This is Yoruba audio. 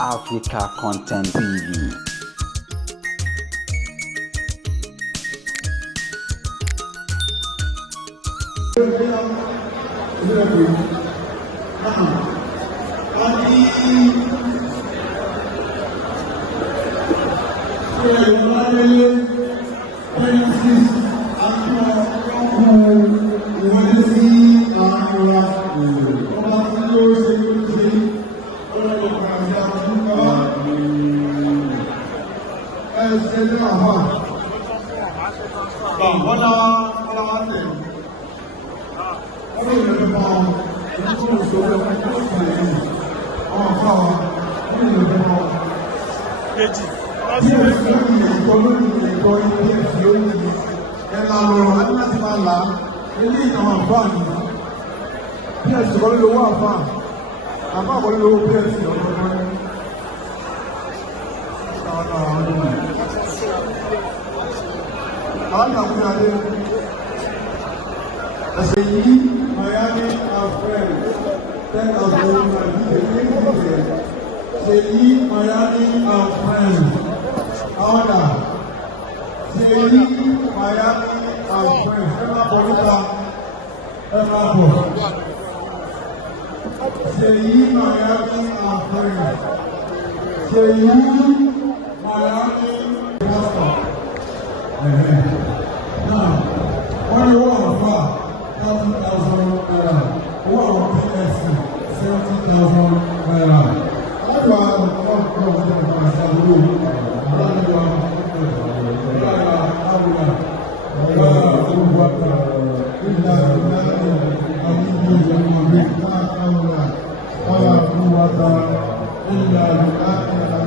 Africa Content TV. Miami, our friend, 10,000 Miami, our friend, Auda, Miami, our friend, Emma Bonita, Emma Bonita, Miami, our friend, Miami, Pastor. Now, what do you want for? 1,000 naira. What on PSC? 70,000 naira. I do have